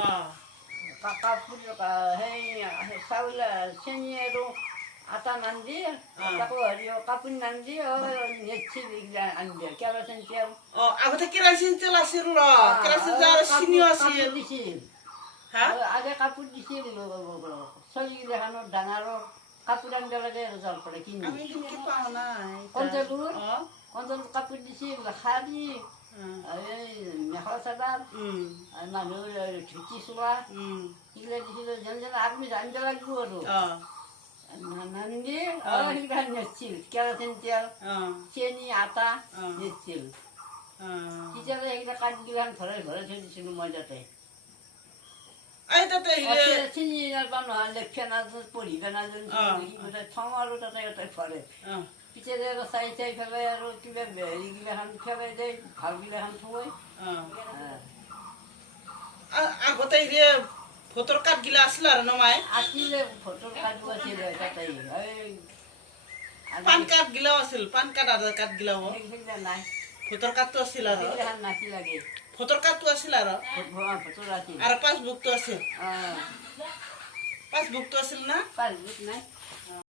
কাপোৰ সেই চাউল চেনি আৰু আটা নান্দি তাকো হেৰি কাপোৰ নান্দি নেটছিল এইগিলা আনি দিয়ে কেৰাচিন তেল আগতে কেৰাচিন তেল আছিল কেৰাচিন তেল আৰু চিনিও আছিল দিছিল হা আগে কাপোৰ দিছিল চলিগিলাখনৰ ডাঙৰৰ কাপোৰ আনিব লাগে জলপানে কিনি আমি কিন্তু পাওঁ নাই কণ্ট্ৰলত কাপোৰ দিছিল শাৰী এই মেখেলা চাদৰ মানুহৰ ধুতি চোলা সেইগিলা দিছিল যেন যেন আৰ্মি আনিব লাগিব আৰু নান্দি সেইগিলা নেটছিল কেৰাচিন তেল চেনি আটা নেটছিল তেতিয়াহ'লে সেইগিলা কাঠগিলাখান ভৰাই ভৰাই থৈ দিছিলোঁ মই তাতে চিনি নাপাওঁ নহয় লেখিয়া নাজানো পঢ়িব নাজানো থওঁ আৰু তাতে ভৰে পিছতে আৰু চাই চাই পেলাই আৰু কিবা হেৰিগিলাখান পেলাই যায় ভালগিলাখান থৈ আগতে ভোটৰ কাৰ্ডগিলা আছিল আৰু নমাই আছিলে ভোটৰ কাৰ্ডো আছিলে তাতে পান কাৰ্ডগিলাও আছিল পান কাৰ্ড আধাৰ কাৰ্ডগিলাও সেইগিলা নাই ভোটৰ কাৰ্ডটো আছিল আৰু সেইগিলাখান নাছিল লাগে ভোটৰ কাৰ্ডটো আছিল আৰু ভোটৰ আছিল আৰু পাছবুকটো আছিল পাছবুকটো আছিল না পাছবুক নাই